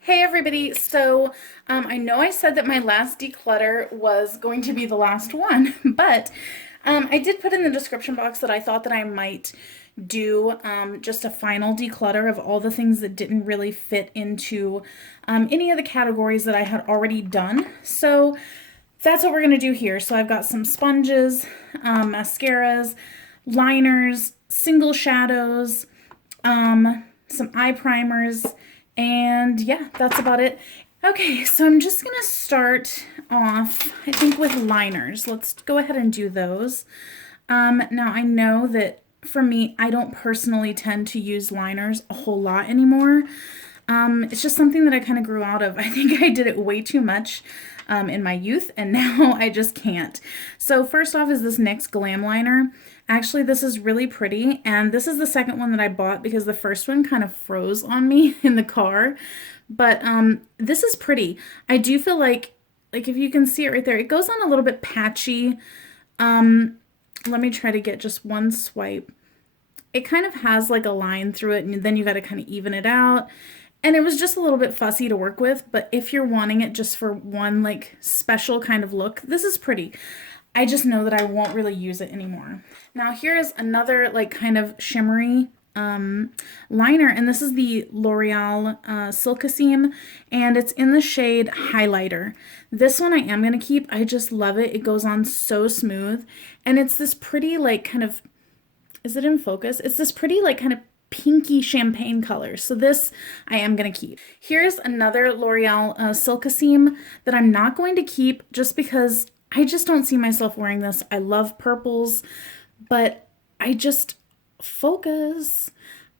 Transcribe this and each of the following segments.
Hey everybody, so I know I said that my last declutter was going to be the last one, but I did put in the description box that I thought that I might do just a final declutter of all the things that didn't really fit into any of the categories that I had already done. So that's what we're going to do here. So I've got some sponges, mascaras, liners, single shadows, some eye primers, and yeah, that's about it. Okay, so I'm just gonna start off, I think, with liners. Let's go ahead and do those. Now I know that for me, I don't personally tend to use liners a whole lot anymore. It's just something that I kind of grew out of. I think I did it way too much in my youth, and now I just can't. So first off is this NYX Glam Liner. Actually, this is really pretty, and this is the second one that I bought because the first one kind of froze on me in the car. But this is pretty. I do feel like if you can see it right there, it goes on a little bit patchy. Let me try to get just one swipe. It kind of has like a line through it, and then you got to kind of even it out. And it was just a little bit fussy to work with, but if you're wanting it just for one like special kind of look, this is pretty. I just know that I won't really use it anymore. Now here is another like kind of shimmery liner, and this is the L'Oreal Silkaseam, and it's in the shade Highlighter. This one I am going to keep. I just love it. It goes on so smooth, and it's this pretty like kind of, is it in focus? It's this pretty like kind of pinky champagne color. So this I am going to keep. Here's another L'Oreal Silkaseam that I'm not going to keep just because I just don't see myself wearing this. I love purples, but I just focus.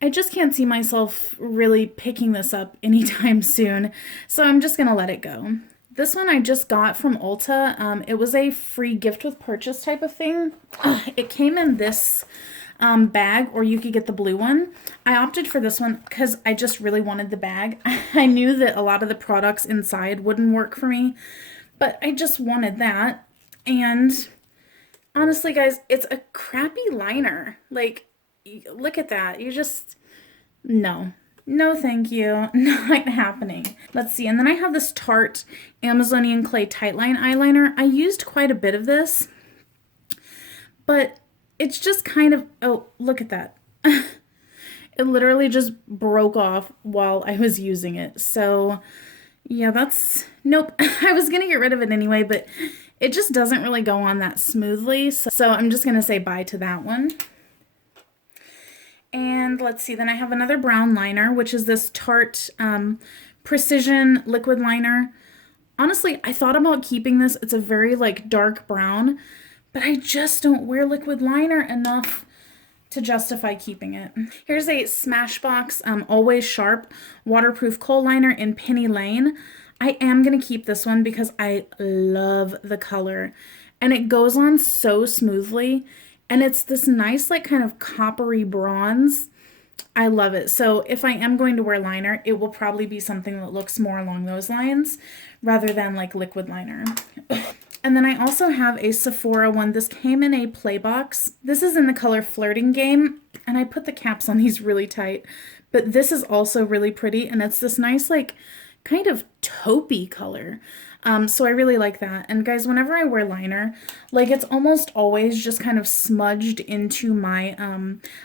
I just can't see myself really picking this up anytime soon. So I'm just going to let it go. This one I just got from Ulta. It was a free gift with purchase type of thing. It came in this bag, or you could get the blue one. I opted for this one because I just really wanted the bag. I knew that a lot of the products inside wouldn't work for me, but I just wanted that. And honestly, guys, it's a crappy liner. Like, look at that. You just, no. No, thank you. Not happening. Let's see. And then I have this Tarte Amazonian Clay Tightline eyeliner. I used quite a bit of this, but it's just kind of, oh, look at that. It literally just broke off while I was using it. So yeah, that's, nope. I was going to get rid of it anyway, but it just doesn't really go on that smoothly. So I'm just going to say bye to that one. And let's see, then I have another brown liner, which is this Tarte Precision Liquid Liner. Honestly, I thought about keeping this. It's a very like dark brown, but I just don't wear liquid liner enough to justify keeping it. Here's a Smashbox Always Sharp Waterproof Kohl Liner in Penny Lane. I am going to keep this one because I love the color, and it goes on so smoothly, and it's this nice like kind of coppery bronze. I love it. So if I am going to wear liner, it will probably be something that looks more along those lines rather than like liquid liner. And then I also have a Sephora one. This came in a play box. This is in the color Flirting Game, and I put the caps on these really tight, but this is also really pretty, and it's this nice like kind of taupey color. So I really like that. And guys, whenever I wear liner, like it's almost always just kind of smudged into my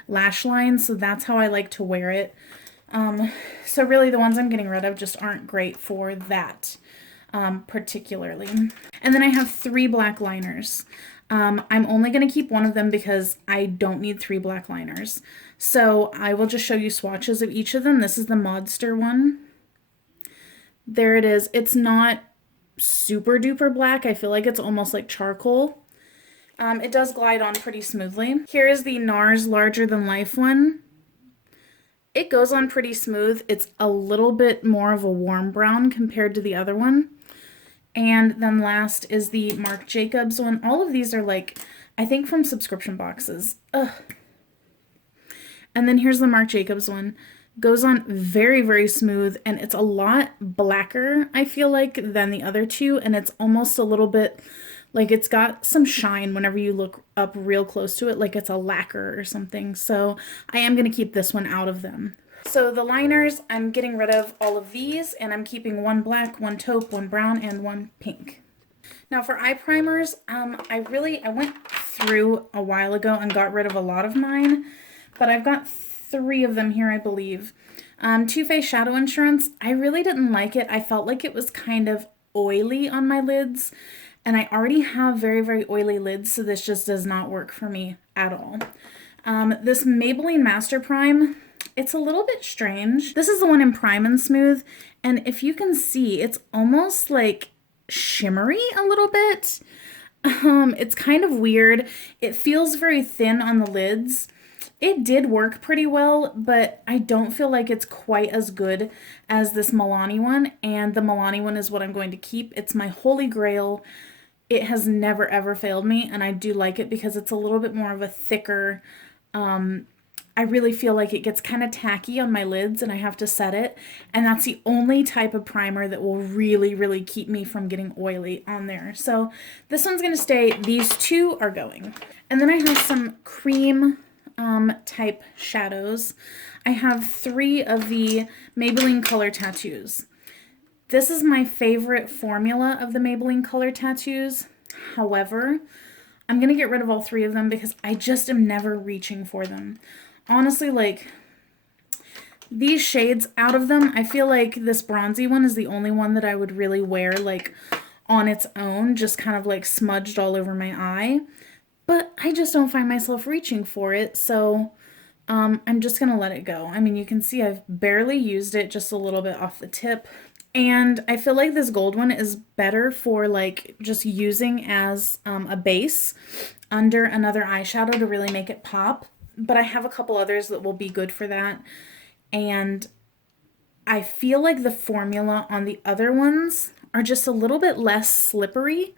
lash line, so that's how I like to wear it. So really the ones I'm getting rid of just aren't great for that. Particularly. And then I have 3 black liners. I'm only going to keep one of them because I don't need 3 black liners. So I will just show you swatches of each of them. This is the Modster one. There it is. It's not super duper black. I feel like it's almost like charcoal. It does glide on pretty smoothly. Here is the NARS Larger Than Life one. It goes on pretty smooth. It's a little bit more of a warm brown compared to the other one. And then last is the Marc Jacobs one. All of these are like, I think from subscription boxes. Ugh. And then here's the Marc Jacobs one. Goes on very, very smooth, and it's a lot blacker, I feel like, than the other two. And it's almost a little bit like it's got some shine whenever you look up real close to it, like it's a lacquer or something. So I am going to keep this one out of them. So the liners, I'm getting rid of all of these, and I'm keeping one black, one taupe, one brown, and one pink. Now for eye primers, I went through a while ago and got rid of a lot of mine, but I've got 3 of them here, I believe. Too Faced Shadow Insurance, I really didn't like it. I felt like it was kind of oily on my lids, and I already have very, very oily lids, so this just does not work for me at all. This Maybelline Master Prime, it's a little bit strange. This is the one in Prime and Smooth, and if you can see, it's almost like shimmery a little bit. It's kind of weird. It feels very thin on the lids. It did work pretty well, but I don't feel like it's quite as good as this Milani one, and the Milani one is what I'm going to keep. It's my holy grail. It has never ever failed me, and I do like it because it's a little bit more of a thicker, I really feel like it gets kind of tacky on my lids and I have to set it, and that's the only type of primer that will really, really keep me from getting oily on there. So this one's going to stay. These 2 are going. And then I have some cream type shadows. I have 3 of the Maybelline Color Tattoos. This is my favorite formula of the Maybelline Color Tattoos. However, I'm going to get rid of all 3 of them because I just am never reaching for them. Honestly, like, these shades out of them, I feel like this bronzy one is the only one that I would really wear, like, on its own, just kind of, like, smudged all over my eye. But I just don't find myself reaching for it, so I'm just going to let it go. I mean, you can see I've barely used it, just a little bit off the tip. And I feel like this gold one is better for, like, just using as a base under another eyeshadow to really make it pop. But I have a couple others that will be good for that. And I feel like the formula on the other ones are just a little bit less slippery.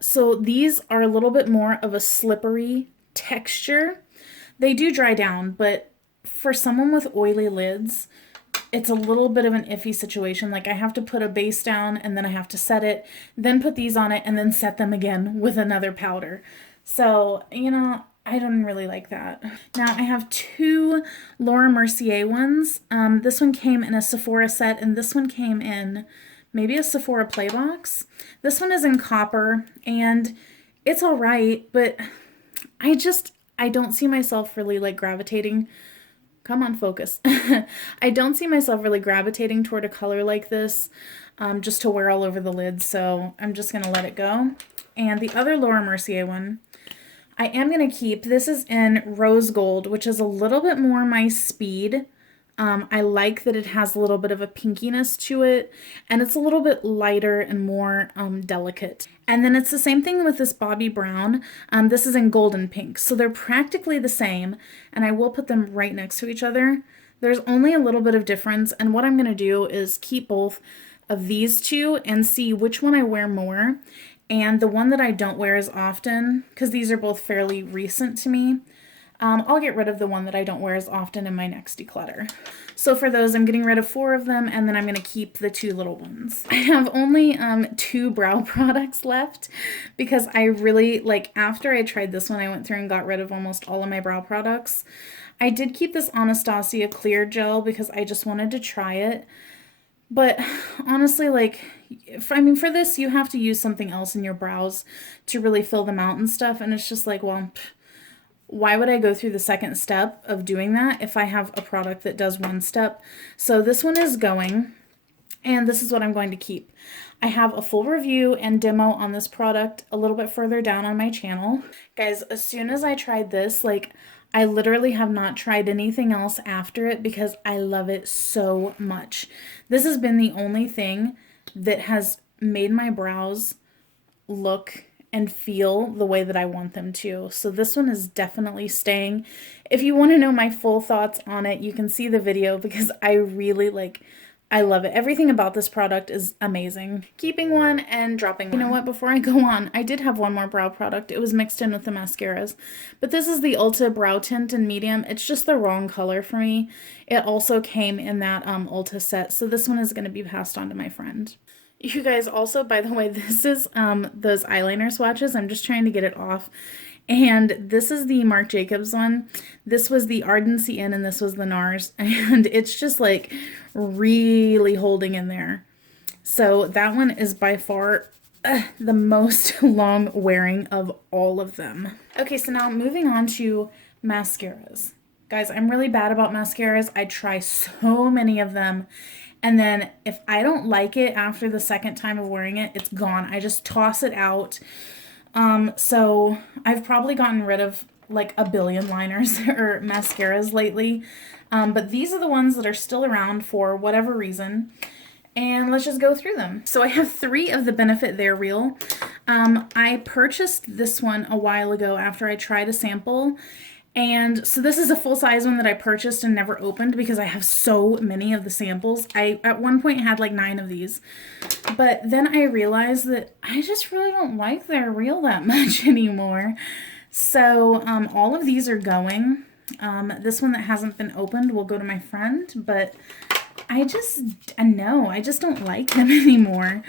So these are a little bit more of a slippery texture. They do dry down, but for someone with oily lids, it's a little bit of an iffy situation. Like, I have to put a base down and then I have to set it, then put these on it, and then set them again with another powder. So, you know, I don't really like that. Now I have 2 Laura Mercier ones. This one came in a Sephora set, and this one came in maybe a Sephora Play Box. This one is in copper, and it's all right, but I don't see myself really, like, gravitating. Come on, focus. I don't see myself really gravitating toward a color like this, just to wear all over the lids, so I'm just going to let it go. And the other Laura Mercier one, I am going to keep. This is in Rose Gold, which is a little bit more my speed. I like that it has a little bit of a pinkiness to it, and it's a little bit lighter and more delicate. And then it's the same thing with this Bobbi Brown. This is in Golden Pink, so they're practically the same, and I will put them right next to each other. There's only a little bit of difference, and what I'm going to do is keep both of these 2 and see which one I wear more. And the one that I don't wear as often, because these are both fairly recent to me, I'll get rid of the one that I don't wear as often in my next declutter. So for those, I'm getting rid of 4 of them, and then I'm going to keep the 2 little ones. I have only 2 brow products left because I really, like, after I tried this one, I went through and got rid of almost all of my brow products. I did keep this Anastasia Clear Gel because I just wanted to try it. But honestly, like, for this, you have to use something else in your brows to really fill them out and stuff. And it's just like, well, why would I go through the second step of doing that if I have a product that does one step? So this one is going, and this is what I'm going to keep. I have a full review and demo on this product a little bit further down on my channel. Guys, as soon as I tried this, like, I literally have not tried anything else after it because I love it so much. This has been the only thing that has made my brows look and feel the way that I want them to. So this one is definitely staying. If you want to know my full thoughts on it, you can see the video because I really, like, I love it. Everything about this product is amazing. Keeping one and dropping one. You know what? Before I go on, I did have one more brow product. It was mixed in with the mascaras. But this is the Ulta Brow Tint in medium. It's just the wrong color for me. It also came in that Ulta set. So this one is going to be passed on to my friend. You guys, also, by the way, this is those eyeliner swatches. I'm just trying to get it off. And this is the Marc Jacobs one. This was the Ardency In, and this was the NARS. And it's just like really holding in there. So that one is by far the most long wearing of all of them. Okay, so now moving on to mascaras. Guys, I'm really bad about mascaras. I try so many of them. And then if I don't like it after the second time of wearing it, it's gone. I just toss it out. So I've probably gotten rid of like a billion liners or mascaras lately. But these are the ones that are still around for whatever reason. And let's just go through them. So I have 3 of the Benefit They're Real. I purchased this one a while ago after I tried a sample. And so this is a full-size one that I purchased and never opened because I have so many of the samples. I at one point had like 9 of these. But then I realized that I just really don't like They're Real that much anymore. So all of these are going. This one that hasn't been opened will go to my friend, but I just don't like them anymore.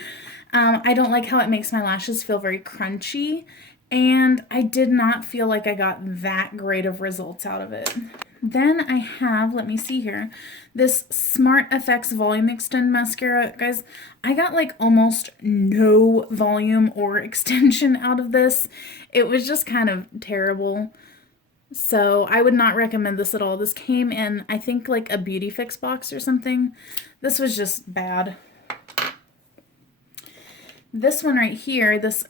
I don't like how it makes my lashes feel very crunchy, and I did not feel like I got that great of results out of it. Then I have, let me see here, this Smart FX Volume Extend Mascara. Guys, I got like almost no volume or extension out of this. It was just kind of terrible. So I would not recommend this at all. This came in, I think, like a Beauty Fix box or something. This was just bad. This one right here, this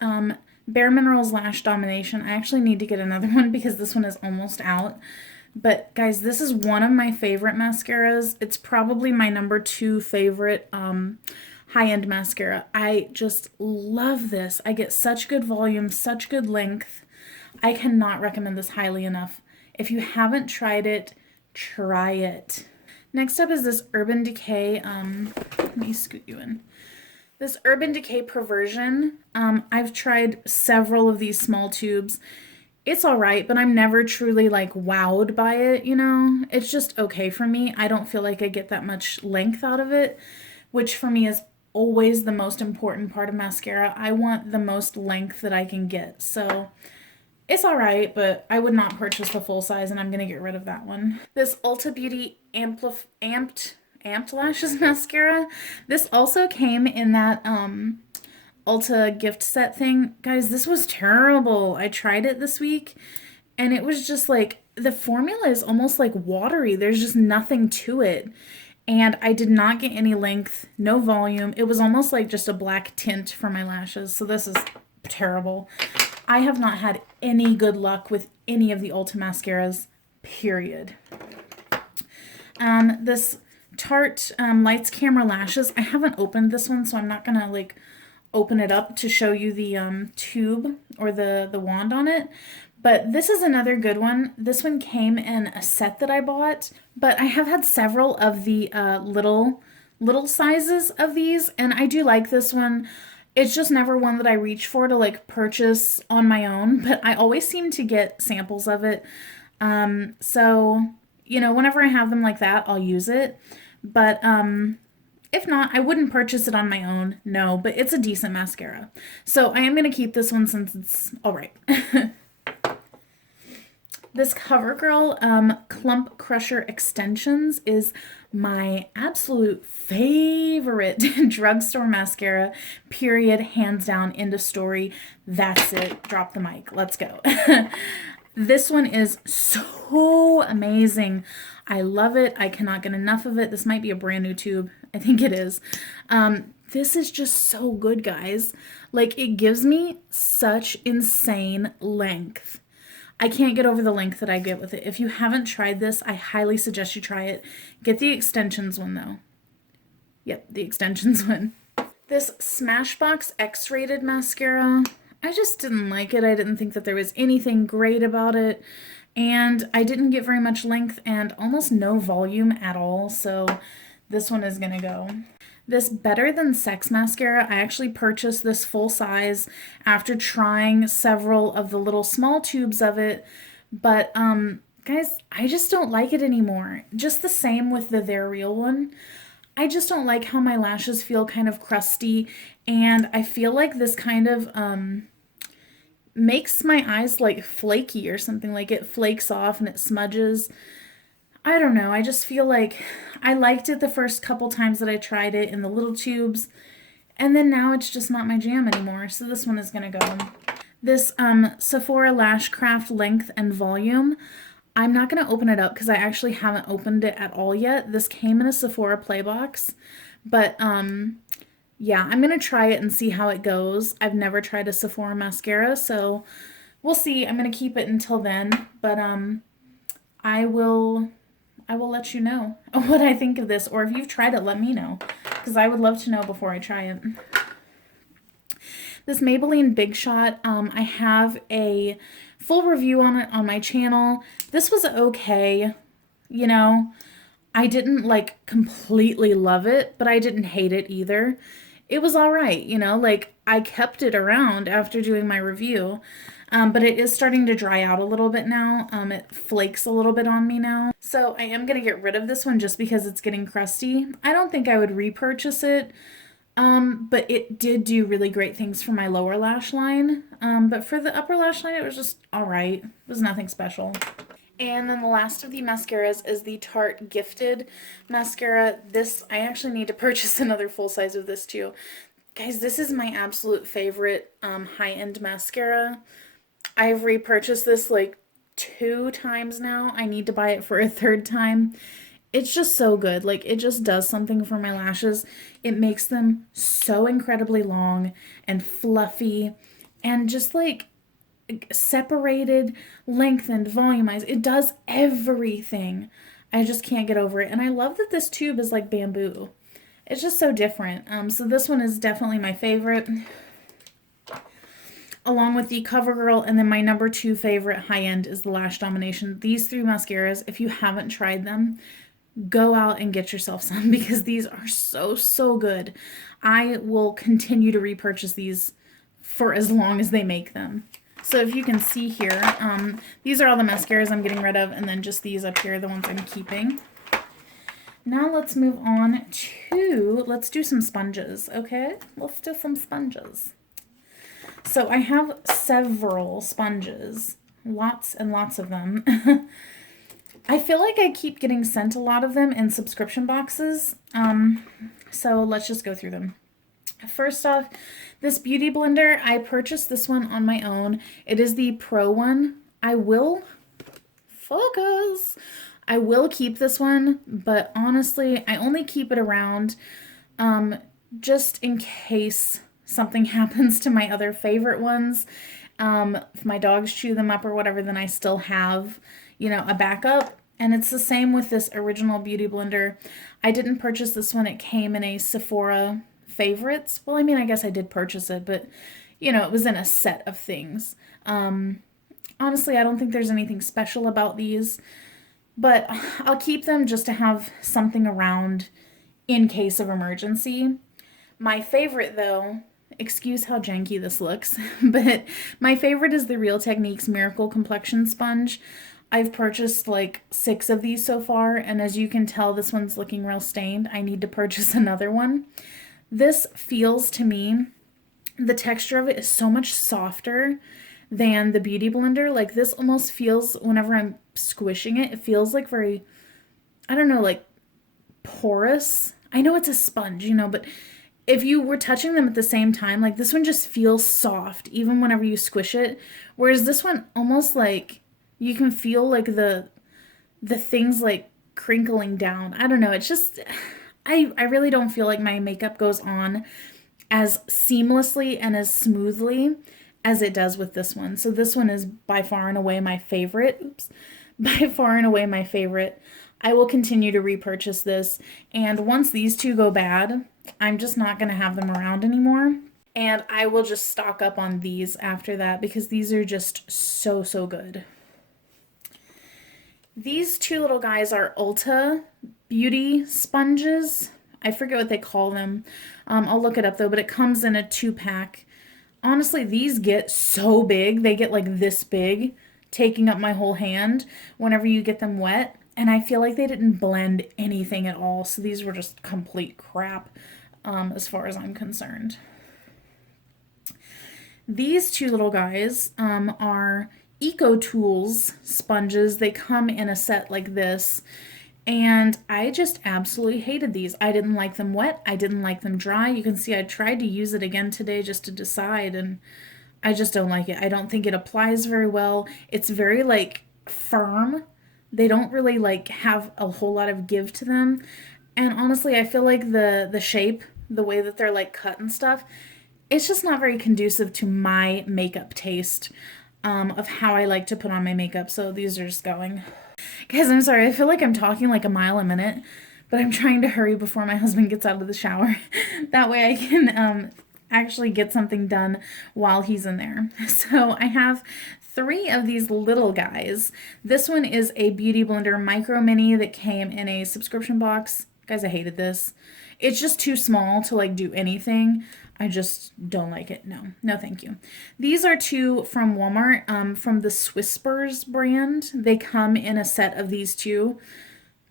Bare Minerals Lash Domination, I actually need to get another one because this one is almost out. But guys, this is one of my favorite mascaras. It's probably my number 2 favorite high-end mascara. I just love this. I get such good volume, such good length. I cannot recommend this highly enough. If you haven't tried it, try it. Next up is this Urban Decay, let me scoot you in. This Urban Decay Perversion, I've tried several of these small tubes. It's all right, but I'm never truly like wowed by it, you know? It's just okay for me. I don't feel like I get that much length out of it, which for me is always the most important part of mascara. I want the most length that I can get. So it's all right, but I would not purchase the full size, and I'm going to get rid of that one. This Ulta Beauty Amped Lashes Mascara. This also came in that Ulta gift set thing. Guys, this was terrible. I tried it this week, and it was just like, the formula is almost like watery. There's just nothing to it. And I did not get any length, no volume. It was almost like just a black tint for my lashes. So this is terrible. I have not had any good luck with any of the Ulta mascaras, period. This Tarte Lights Camera Lashes. I haven't opened this one, so I'm not gonna like open it up to show you the tube or the wand on it. But this is another good one. This one came in a set that I bought, but I have had several of the little sizes of these, and I do like this one. It's just never one that I reach for to like purchase on my own, but I always seem to get samples of it. So, you know, whenever I have them like that, I'll use it. But if not, I wouldn't purchase it on my own, no, but it's a decent mascara. So I am going to keep this one since it's all right. This CoverGirl Clump Crusher Extensions is my absolute favorite drugstore mascara, period, hands down, end of story. That's it. Drop the mic. Let's go. This one is so amazing. I love it. I cannot get enough of it. This might be a brand new tube. I think it is. This is just so good, guys. Like, it gives me such insane length. I can't get over the length that I get with it. If you haven't tried this, I highly suggest you try it. Get the extensions one, though. Yep, the extensions one. This Smashbox X-Rated mascara, I just didn't like it. I didn't think that there was anything great about it. And I didn't get very much length and almost no volume at all. So this one is going to go. This Better Than Sex mascara, I actually purchased this full size after trying several of the little small tubes of it. But, guys, I just don't like it anymore. Just the same with the They're Real one. I just don't like how my lashes feel kind of crusty. And I feel like this kind of, makes my eyes like flaky or something, like it flakes off and it smudges. I don't know. I just feel like I liked it the first couple times that I tried it in the little tubes, and then now it's just not my jam anymore. So this one is going to go. This Sephora Lash Craft Length and Volume. I'm not going to open it up because I actually haven't opened it at all yet. This came in a Sephora Play box, but yeah, I'm going to try it and see how it goes. I've never tried a Sephora mascara, so we'll see. I'm going to keep it until then, but I will let you know what I think of this, or if you've tried it, let me know, because I would love to know before I try it. This Maybelline Big Shot, I have a full review on it on my channel. This was okay, you know. I didn't like completely love it, but I didn't hate it either. It was all right, you know, like I kept it around after doing my review, but it is starting to dry out a little bit now. It flakes a little bit on me now. So I am going to get rid of this one just because it's getting crusty. I don't think I would repurchase it, but it did do really great things for my lower lash line. But for the upper lash line, it was just all right. It was nothing special. And then the last of the mascaras is the Tarte Gifted mascara. This, I actually need to purchase another full size of this too. Guys, this is my absolute favorite high-end mascara. I've repurchased this like 2 times now. I need to buy it for a 3rd time. It's just so good. Like, it just does something for my lashes. It makes them so incredibly long and fluffy and just like separated, lengthened, volumized. It does everything. I just can't get over it. And I love that this tube is like bamboo. It's just so different. So this one is definitely my favorite, along with the CoverGirl, and then my number 2 favorite high-end is the Lash Domination. These 3 mascaras, if you haven't tried them, go out and get yourself some, because these are so good. I will continue to repurchase these for as long as they make them. So if you can see here, these are all the mascaras I'm getting rid of, and then just these up here are the ones I'm keeping. Now let's move on to, let's do some sponges, okay? Let's do some sponges. So I have several sponges, lots and lots of them. I feel like I keep getting sent a lot of them in subscription boxes, so let's just go through them. First off, this Beauty Blender, I purchased this one on my own. It is the Pro one. I will keep this one, but honestly, I only keep it around just in case something happens to my other favorite ones. If my dogs chew them up or whatever, then I still have, you know, a backup. And it's the same with this original Beauty Blender. I didn't purchase this one. It came in a Sephora favorites. Well, I mean, I guess I did purchase it, but, you know, it was in a set of things. Honestly, I don't think there's anything special about these, but I'll keep them just to have something around in case of emergency. My favorite, though, excuse how janky this looks, but my favorite is the Real Techniques Miracle Complexion Sponge. I've purchased like 6 of these so far, and as you can tell, this one's looking real stained. I need to purchase another one. This feels to me, the texture of it is so much softer than the Beauty Blender. Like, this almost feels, whenever I'm squishing it, it feels like very, I don't know, like porous. I know it's a sponge, you know, but if you were touching them at the same time, like this one just feels soft even whenever you squish it, whereas this one almost like you can feel like the things like crinkling down. I don't know, it's just, I really don't feel like my makeup goes on as seamlessly and as smoothly as it does with this one. So this one is by far and away my favorite. Oops. By far and away my favorite. I will continue to repurchase this, and once these 2 go bad, I'm just not going to have them around anymore, and I will just stock up on these after that, because these are just so good. These 2 little guys are Ulta Beauty sponges. I forget what they call them. I'll look it up though, but it comes in a 2-pack. Honestly, these get so big. They get like this big, taking up my whole hand whenever you get them wet. And I feel like they didn't blend anything at all. So these were just complete crap as far as I'm concerned. These two little guys are Eco Tools sponges. They come in a set like this. And I just absolutely hated these. I didn't like them wet. I didn't like them dry. You can see I tried to use it again today just to decide, and I just don't like it. I don't think it applies very well. It's very like firm. They don't really like have a whole lot of give to them. And honestly, I feel like the shape, the way that they're like cut and stuff, it's just not very conducive to my makeup taste of how I like to put on my makeup. So these are just going. Guys, I'm sorry. I feel like I'm talking like a mile a minute, but I'm trying to hurry before my husband gets out of the shower. That way I can actually get something done while he's in there. So I have 3 of these little guys. This one is a Beauty Blender Micro Mini that came in a subscription box. Guys, I hated this. It's just too small to like do anything. I just don't like it. No, no, thank you. These are 2 from Walmart, from the Swispers brand. They come in a set of these 2.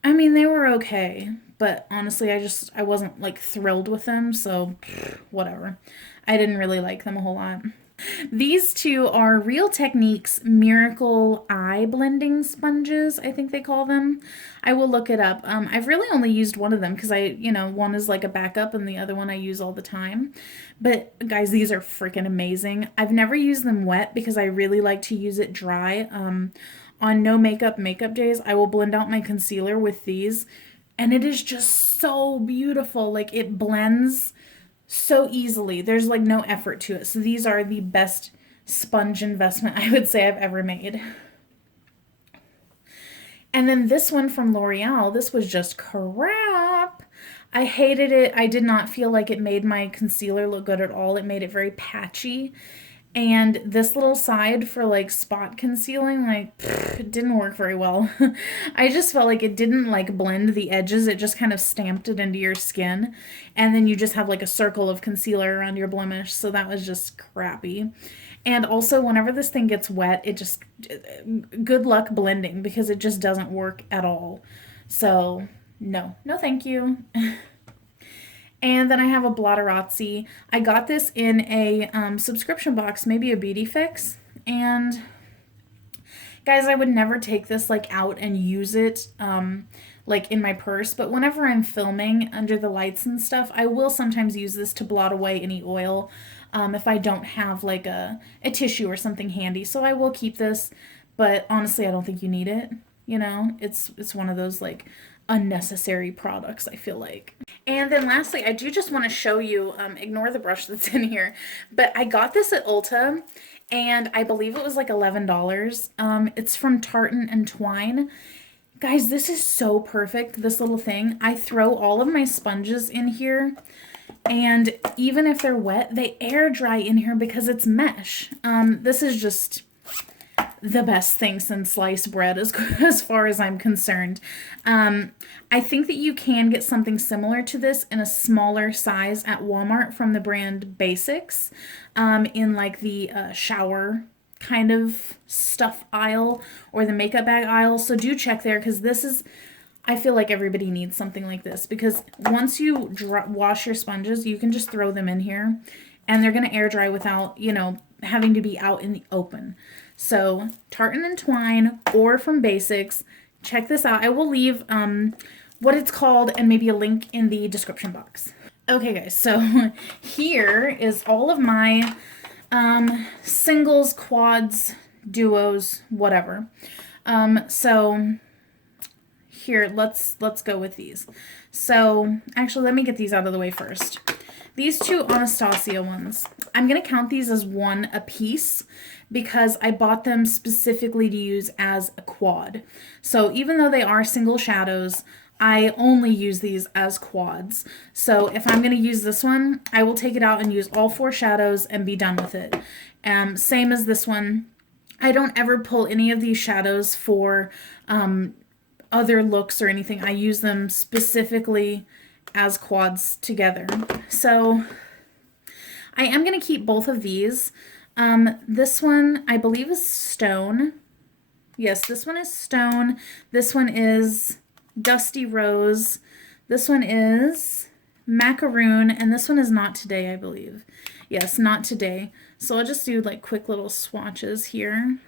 I mean, they were okay, but honestly, I wasn't like thrilled with them, so whatever. I didn't really like them a whole lot. These 2 are Real Techniques Miracle Eye Blending Sponges, I think they call them. I will look it up. I've really only used one of them because one is like a backup and the other one I use all the time. But guys, these are freaking amazing. I've never used them wet because I really like to use it dry. On no makeup days, I will blend out my concealer with these, and it is just so beautiful. Like, it blends so easily. There's like no effort to it. So these are the best sponge investment I would say I've ever made. And then this one from L'Oreal, this was just crap. I hated it. I did not feel like it made my concealer look good at all. It made it very patchy. And this little side for like spot concealing, like, it didn't work very well. I just felt like it didn't like blend the edges. It just kind of stamped it into your skin. And then you just have like a circle of concealer around your blemish. So that was just crappy. And also, whenever this thing gets wet, good luck blending because it just doesn't work at all. So no, no thank you. And then I have a Blotterazzi. I got this in a subscription box, maybe a Beauty Fix. And guys, I would never take this like out and use it like in my purse. But whenever I'm filming under the lights and stuff, I will sometimes use this to blot away any oil if I don't have like a tissue or something handy. So I will keep this. But honestly, I don't think you need it. You know, it's one of those like unnecessary products, I feel like. And then lastly, I do just want to show you, ignore the brush that's in here, but I got this at Ulta, and I believe it was like $11. It's from Tartan and Twine. Guys, this is so perfect, this little thing. I throw all of my sponges in here, and even if they're wet, they air dry in here because it's mesh. This is just the best thing since sliced bread as far as I'm concerned. I think that you can get something similar to this in a smaller size at Walmart from the brand Basics, in like the shower kind of stuff aisle or the makeup bag aisle. So do check there, because I feel like everybody needs something like this, because once you wash your sponges, you can just throw them in here and they're going to air dry without, having to be out in the open. So Tartan and Twine, or from Basics, check this out. I will leave what it's called and maybe a link in the description box. Okay guys, so here is all of my singles, quads, duos, whatever. So here, let's go with these. So actually, let me get these out of the way first. These 2 Anastasia ones, I'm going to count these as one a piece because I bought them specifically to use as a quad. So even though they are single shadows, I only use these as quads. So if I'm going to use this one, I will take it out and use all 4 shadows and be done with it. Same as this one. I don't ever pull any of these shadows for other looks or anything. I use them specifically as quads together. So I am going to keep both of these. This one I believe is Stone. Yes, this one is Stone. This one is Dusty Rose. This one is Macaroon, and this one is Not Today, I believe. Yes, Not Today. So I'll just do like quick little swatches here.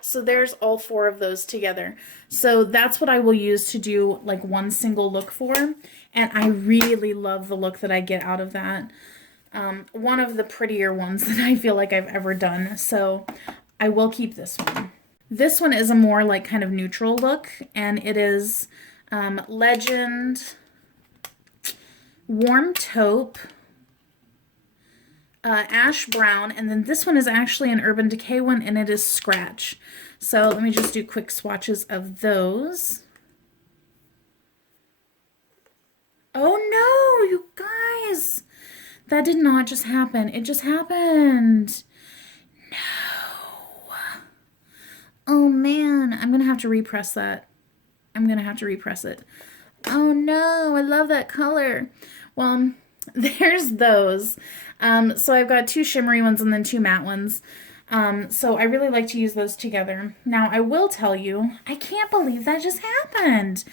So there's all 4 of those together. So that's what I will use to do like one single look for. And I really love the look that I get out of that. One of the prettier ones that I feel like I've ever done. So I will keep this one. This one is a more like kind of neutral look, and it is Legend, Warm Taupe, Ash Brown, and then this one is actually an Urban Decay one, and it is Scratch. So let me just do quick swatches of those. Oh no, you guys! That did not just happen. It just happened. No. Oh man, I'm gonna have to repress that. I'm gonna have to repress it. Oh no, I love that color. Well, there's those. So I've got 2 shimmery ones and then 2 matte ones. So I really like to use those together. Now I will tell you, I can't believe that just happened.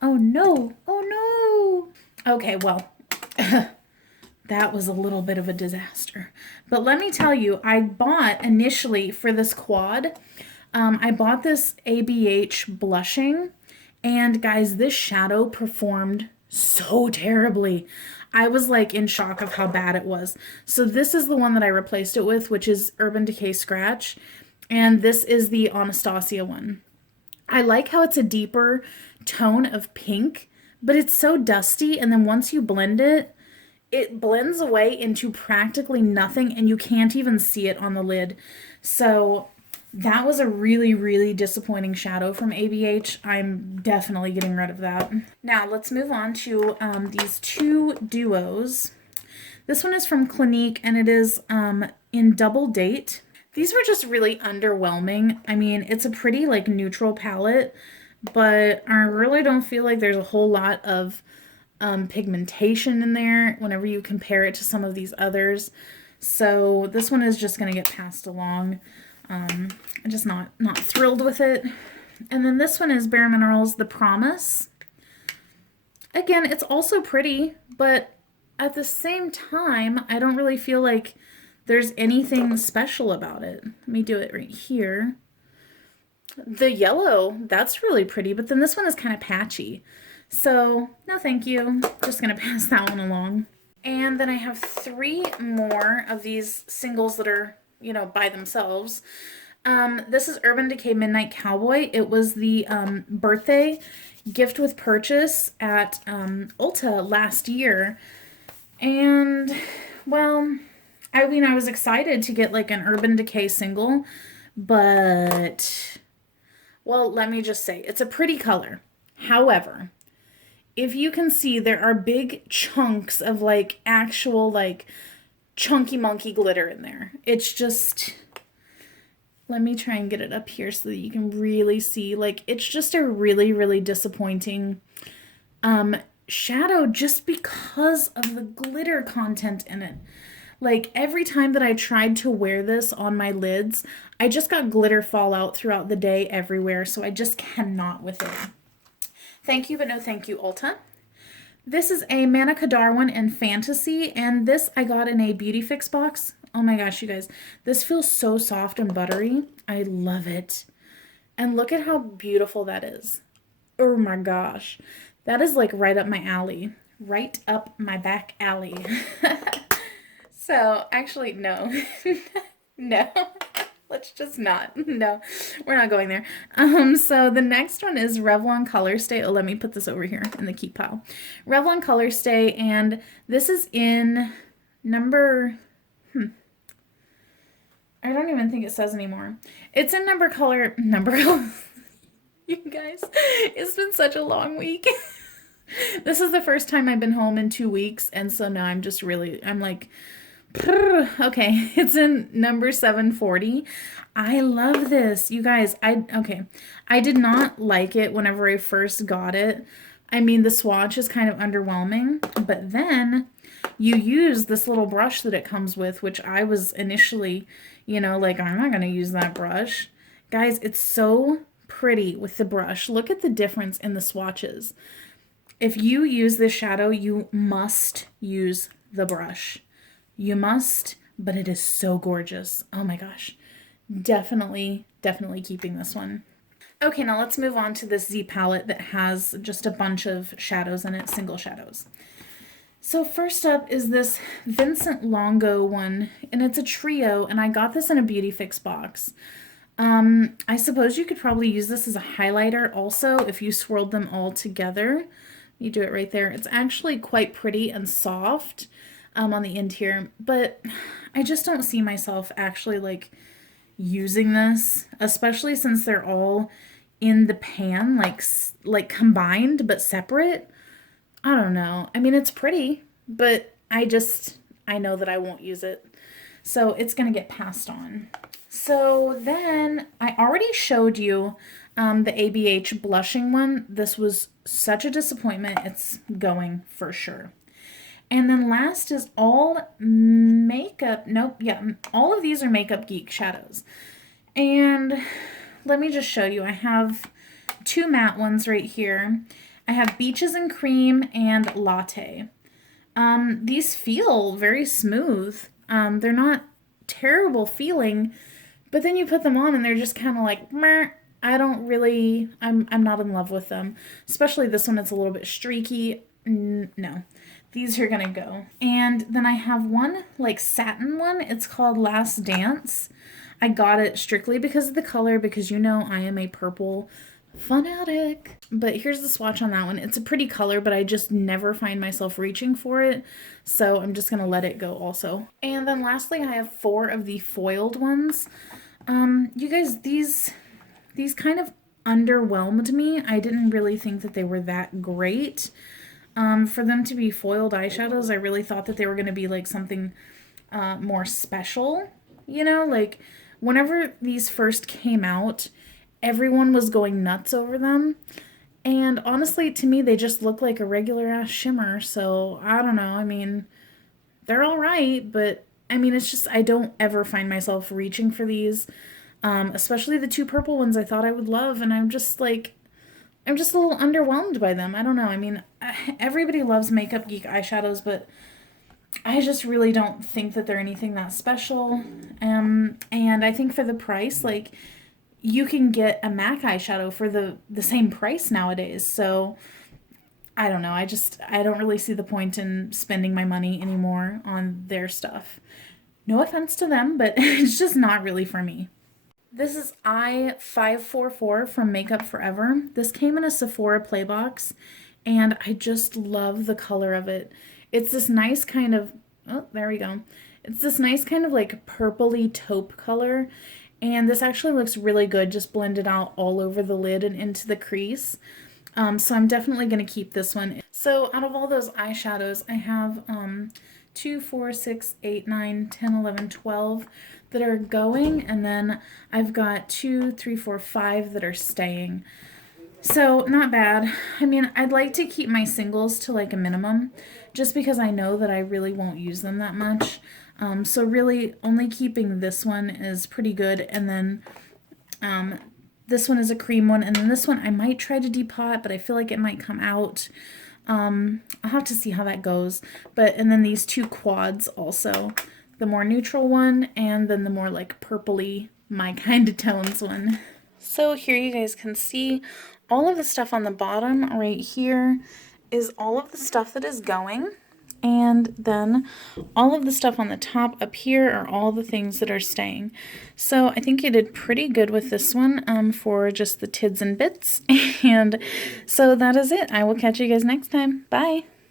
Oh no, oh no. Okay, well, that was a little bit of a disaster. But let me tell you, I bought initially for this quad, I bought this ABH blushing, and guys, this shadow performed so terribly. I was like in shock of how bad it was. So this is the one that I replaced it with, which is Urban Decay Scratch, and this is the Anastasia one. I like how it's a deeper tone of pink, but it's so dusty, and then once you blend it, it blends away into practically nothing, and you can't even see it on the lid. So that was a really, really disappointing shadow from ABH. I'm definitely getting rid of that. Now let's move on to these 2 duos. This one is from Clinique, and it is in Double Date. These were just really underwhelming. I mean, it's a pretty like neutral palette, but I really don't feel like there's a whole lot of pigmentation in there whenever you compare it to some of these others. So this one is just going to get passed along. I'm just not thrilled with it. And then this one is Bare Minerals The Promise. Again, it's also pretty, but at the same time, I don't really feel like there's anything special about it. Let me do it right here. The yellow, that's really pretty, but then this one is kind of patchy. So, no thank you. Just gonna pass that one along. And then I have 3 more of these singles that are, you know, by themselves. This is Urban Decay Midnight Cowboy. It was the birthday gift with purchase at Ulta last year. And, well, I mean, I was excited to get like an Urban Decay single, but, well, let me just say, it's a pretty color. However, if you can see, there are big chunks of like actual like chunky monkey glitter in there. It's just, let me try and get it up here so that you can really see. Like, it's just a really, really disappointing shadow just because of the glitter content in it. Like, every time that I tried to wear this on my lids, I just got glitter fallout throughout the day everywhere, so I just cannot with it. Thank you, but no thank you, Ulta. This is a Manna Kadar one in Fantasy, and this I got in a Beauty Fix box. Oh my gosh, you guys. This feels so soft and buttery. I love it. And look at how beautiful that is. Oh my gosh. That is like right up my alley. Right up my back alley. So, actually, no. No. Let's just not. No, we're not going there. So the next one is Revlon Color Stay. Oh, let me put this over here in the keep pile. Revlon Color Stay, and this is in number, I don't even think it says anymore. It's in number color. You guys, it's been such a long week. This is the first time I've been home in 2 weeks, and so now I'm just really, I'm like, okay, it's in number 740. I love this, you guys. I did not like it whenever I first got it. I mean, the swatch is kind of underwhelming, but then you use this little brush that it comes with, which I was initially, you know, like, I'm not going to use that brush. Guys, it's so pretty with the brush. Look at the difference in the swatches. If you use this shadow, you must use the brush. You must, but it is so gorgeous. Oh my gosh. Definitely, definitely keeping this one. Okay, now let's move on to this Z palette that has just a bunch of shadows in it, single shadows. So first up is this Vincent Longo one, and it's a trio, and I got this in a Beauty Fix box. I suppose you could probably use this as a highlighter also if you swirled them all together. You do it right there. It's actually quite pretty and soft on the end here, but I just don't see myself actually like using this, especially since they're all in the pan, like combined but separate. I don't know. I mean, it's pretty, but I know that I won't use it. So it's going to get passed on. So then I already showed you the ABH blushing one. This was such a disappointment. It's going for sure. And then last is all makeup. Nope, yeah, all of these are Makeup Geek shadows. And let me just show you. I have two matte ones right here. I have Beaches and Cream and Latte. These feel very smooth. They're not terrible feeling, but then you put them on and they're just kind of like, meh. I'm not in love with them. Especially this one, it's a little bit streaky. No, these are gonna go. And then I have one like satin one. It's called Last Dance. I got it strictly because of the color, because you know I am a purple fanatic. But here's the swatch on that one. It's a pretty color, but I just never find myself reaching for it. So I'm just gonna let it go also. And then lastly, I have 4 of the foiled ones. You guys, these kind of underwhelmed me. I didn't really think that they were that great. For them to be foiled eyeshadows, I really thought that they were going to be like something more special. You know, like whenever these first came out, everyone was going nuts over them. And honestly, to me, they just look like a regular ass shimmer. So I don't know. I mean, they're all right, but I mean, it's just I don't ever find myself reaching for these. Especially the 2 purple ones I thought I would love, and I'm just a little underwhelmed by them. I don't know. I mean, everybody loves Makeup Geek eyeshadows, but I just really don't think that they're anything that special. And I think for the price, like, you can get a MAC eyeshadow for the same price nowadays. So I don't know. I don't really see the point in spending my money anymore on their stuff. No offense to them, but it's just not really for me. This is I-544 from Makeup Forever. This came in a Sephora Play box, and I just love the color of it. It's this nice kind of, oh, there we go. It's this nice kind of like purpley taupe color, and this actually looks really good, just blended out all over the lid and into the crease. So I'm definitely going to keep this one. So out of all those eyeshadows, I have 2, 4, 6, 8, 9, 10, 11, 12 that are going, and then I've got 2, 3, 4, 5 that are staying. So not bad. I mean, I'd like to keep my singles to like a minimum, just because I know that I really won't use them that much. So really only keeping this one is pretty good, and then this one is a cream one, and then this one I might try to depot, but I feel like it might come out. I'll have to see how that goes. And then these 2 quads also. The more neutral one, and then the more like purpley, my kind of tones one. So here you guys can see all of the stuff on the bottom right here is all of the stuff that is going. And then all of the stuff on the top up here are all the things that are staying. So I think you did pretty good with this one for just the tids and bits. And so that is it. I will catch you guys next time. Bye.